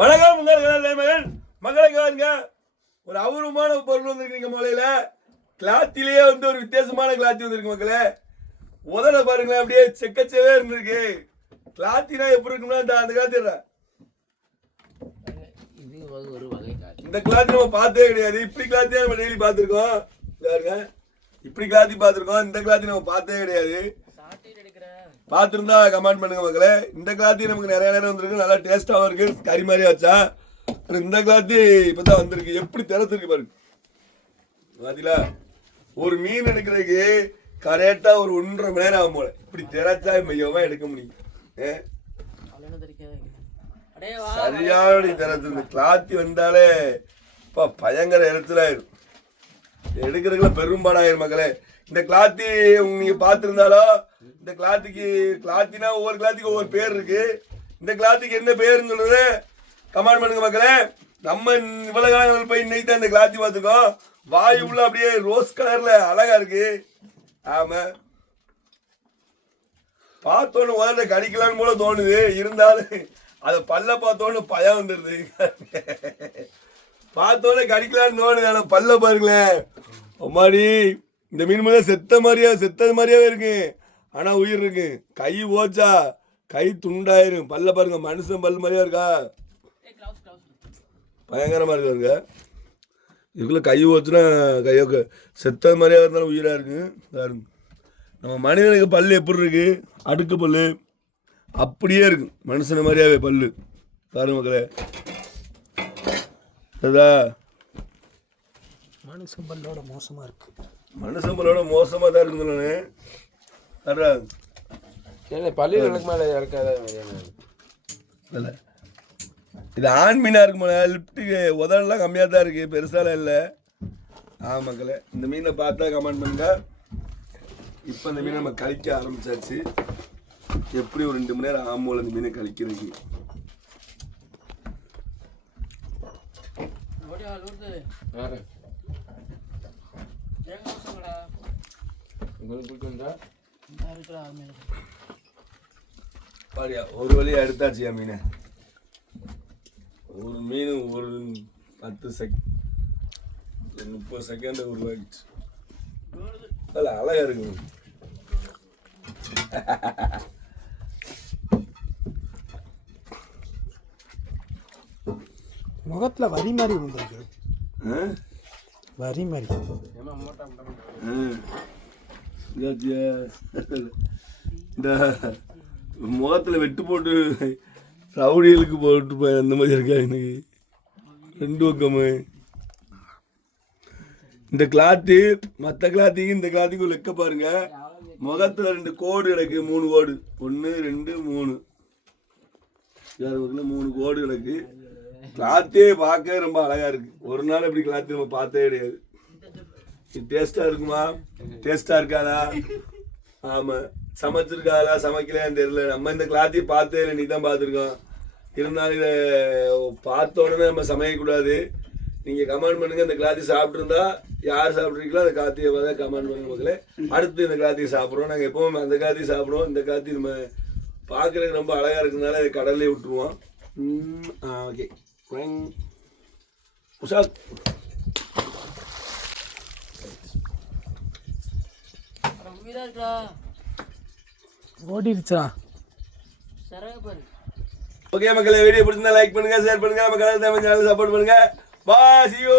வணக்கம் மகன் மகளுக்கு வாருங்க ஒரு அபூர்வமான பொருள் வந்திருக்கீங்க மலையில. கிளாத்திலேயே வந்து ஒரு வித்தியாசமான கிளாத்தி வந்திருக்கு மக்களே. உதட பாருங்களேன் அப்படியே செக்கச்சவே இருந்திருக்கு. கிளாத்தினா எப்படி இருக்கும்னா அந்த காத்திடுறேன் இந்த கிளாத்தி நம்ம பார்த்ததே கிடையாது. இப்படி கிளாத்தி நம்ம டெய்லி பார்த்துருக்கோம். பாருங்க. இப்படி கிளாத்தி பார்த்துருக்கோம். இந்த கிளாத்தி நம்ம பார்த்ததே கிடையாது. பார்த்துருந்தா கமெண்ட் பண்ணுங்க மக்களே. இந்த கிளாத்தி நமக்கு நிறைய நேரம் வந்திருக்கு. நல்லா டேஸ்டாகவும் இருக்கு. கறி மாதிரி வச்சா இந்த கிளாத்தி இப்பதான் வந்திருக்கு. எப்படி திறத்துருக்கு பாருங்க பார்த்தீங்களா ஒரு மீன் எடுக்கிறதுக்கு கரெக்டா ஒரு ஒன்றரை மணி நேரம் ஆகும் போல. இப்படி திறச்சா மையமாக எடுக்க முடியும். சரியான திறத்து இந்த கிளாத்தி வந்தாலே இப்போ பயங்கர இறைச்சலாயிரும் எடுக்கிறதுக்குள்ள பெரும்பாடாயிரும் மக்களே. இந்த கிளாத்தி நீங்க பார்த்துருந்தாலும் இந்த கிளாத்துக்கு கிளாத்தினா ஒவ்வொரு கிளாத்துக்கு ஒவ்வொரு பேர் இருக்கு. இந்த கிளாத்துக்கு என்ன பேருன்னு சொல்றது கமெண்ட் பண்ணுங்க மக்களே. நம்ம இவ்வளவு காலங்கள் போய் இன்னைக்கு தான் இந்த கிளாத்தி பார்த்துக்கோம் வாய் உள்ள அப்படியே ரோஸ் கலர்ல அழகா இருக்கு. ஆமா. பார்த்தோன்னு முதல்ல கடிக்கலான்னு போல தோணுது. இருந்தாலும் அதை பல்ல பார்த்தோன்னு பயம் வந்துடுது. பார்த்தோன்னே கடிக்கலான்னு தோணுது. ஆனால் பல்ல பாருங்களேன். அம்மாடி இந்த மீன் முதல்ல செத்த மாதிரியா செத்தது மாதிரியாவே இருக்கு. ஆனால் உயிர் இருக்கு. கை போச்சா? கை துண்டாயிரும். பல்ல பாருங்க மனுஷன் பல் மாதிரியா இருக்கா? பயங்கரமாக இருக்காருங்க இதுக்குள்ள கை போச்சுன்னா கையோ செத்தது மாதிரியா இருந்தாலும் உயிராக இருக்கு. பாருங்க நம்ம மனிதனுக்கு பல்லு எப்படி இருக்கு? அடுக்கு பல்லு. அப்படியே இருக்கு. மனுஷன மாதிரியாவே பல்லு. பாருங்க மக்களே. அதா மனுஷன் பல்லோட மோசமாக இருக்கு. மனுஷன் பல்லோட மோசமாக தான் இருக்குன்னு அடா இல்லை பள்ளியில் எனக்கு மேலே இறக்காத இல்ல இது ஆண் மீனாக இருக்குமா லிப்ட்டுக்கு உதடெல்லாம் கம்மியாக தான் இருக்குது பெருசாலாம் இல்லை. ஆ மக்களே இந்த மீனை பார்த்தா கமெண்ட் பண்ணுங்க. இப்போ இந்த மீனை நம்ம கழிக்க ஆரம்பிச்சாச்சு. எப்படி ஒரு ரெண்டு மணி நேரம் ஆமோல இந்த மீனை கழிக்கிறதுக்கு. உங்களுக்கு பாரியா ஒரு வழியாக எடுத்தாச்சு என் மீனை? ஒரு மீன் ஒரு பத்து செக் முப்பது செகண்ட் உருவாக்கிச்சு அல்ல அழகா இருக்கு முகத்தில் வரி மாதிரி விழுந்திருக்கு. ஆ? வரி மாதிரி. இந்த முகத்தில் வெட்டு போட்டு ரவுடிகளுக்கு போட்டு போய் அந்த மாதிரி இருக்கா எனக்கு ரெண்டு பக்கமு. இந்த கிளாத்து மற்ற கிளாத்துக்கு இந்த கிளாத்துக்கு லெக்க பாருங்க. முகத்தில் ரெண்டு கோடு கிடக்கு மூணு கோடு. ஒன்று ரெண்டு மூணு. பக்கத்தில் மூணு கோடு கிடக்கு. கிளாத்தே பார்க்க ரொம்ப அழகாக இருக்குது ஒரு நாள் இப்படி கிளாத்து நம்ம பார்த்தே கிடையாது. இது டேஸ்டா இருக்குமா? டேஸ்டா இருக்காதா? ஆமா. சமைச்சிருக்காதா சமைக்கலையான்னு தெரியல. நம்ம இந்த கிளாத்தையும் பார்த்தே இல்லை. நீ தான் பார்த்துருக்கோம். இருந்தாலும் இதை பார்த்த உடனே நம்ம சமைக்கக்கூடாது. நீங்கள் கமெண்ட் பண்ணுங்கள் இந்த கிளாத்தி சாப்பிட்ருந்தா யார் சாப்பிட்றீங்களோ அந்த காத்தியை பார்த்தா கமெண்ட் பண்ணுங்க மக்களே. அடுத்து இந்த கிளாத்தியை சாப்பிட்றோம். நாங்கள் எப்போவுமே அந்த காத்தி சாப்பிடுவோம். இந்த காத்தி நம்ம பார்க்குறதுக்கு ரொம்ப அழகாக இருக்கிறதுனால இதை கடல்லே விட்டுருவோம். ம், ஓகே உஷா அட உயிரா இருக்கா ஓடிடுச்சா ஓகே மக்களே வீடியோ பிடிச்சிருந்தா லைக் பண்ணுங்க ஷேர் பண்ணுங்க சேனல் சப்போர்ட் பண்ணுங்க. பா சி யூ